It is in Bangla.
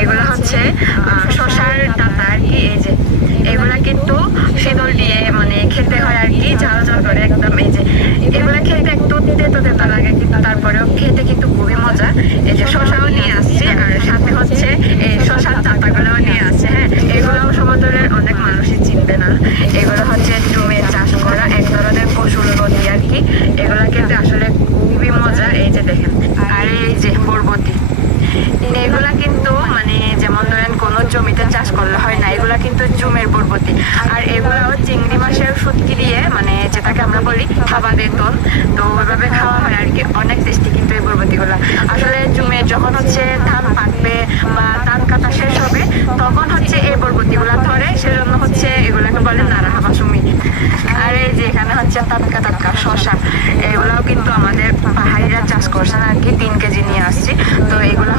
এগুলো হচ্ছে শশার ডাটা আর কি। এই যে এগুলা কিন্তু শীতল দিয়ে মানে খেতে হয় আর কি, ঝাল ঝাল করে একদম। এই যে এগুলা খেতে একটু তেতো তেতো লাগে, কিন্তু তারপরেও খেতে কিন্তু খুবই মজা। এই যে শশাও নিয়ে আসছে, আর সাথে হচ্ছে এই শশার ডাটাগুলোও নিয়ে আসছে। হ্যাঁ, এগুলোও সমতলের অনেক মানুষই চিনবে না। এগুলো হচ্ছে জমির চাষ করা এক ধরনের পশুর লতি আর কি। এগুলা খেতে আসলে খুবই মজা। এই যে দেখেন, আর এই যে বরবটি, এগুলা কিন্তু মানে যেমন ধরেন কোনো জমিতে চাষ করলে হয় না, এগুলা কিন্তু জুমের বরবটি। আর এগুলাও চিংড়ি মাছের শুটকি দিয়ে, মানে যেটাকে আমরা বলি থাবা বেতন, তো ওইভাবে খাওয়া হয় আর কি। অনেক টেস্টি কিন্তু এই বরবটিগুলা। আসলে জুমে যখন হচ্ছে ধান পাকবে বা ধান কাটা শেষ হবে, তখন হচ্ছে এই বরবটিগুলা ধরে, সেজন্য হচ্ছে এগুলাকে বলে নারা হাবাসুমি। আর এই যে এখানে হচ্ছে টাটকা টাটকা শশা, এগুলাও কিন্তু আমাদের পাহাড়িরা চাষ করছেন আর কি। 3 কেজি নিয়ে আসছি। তো এগুলো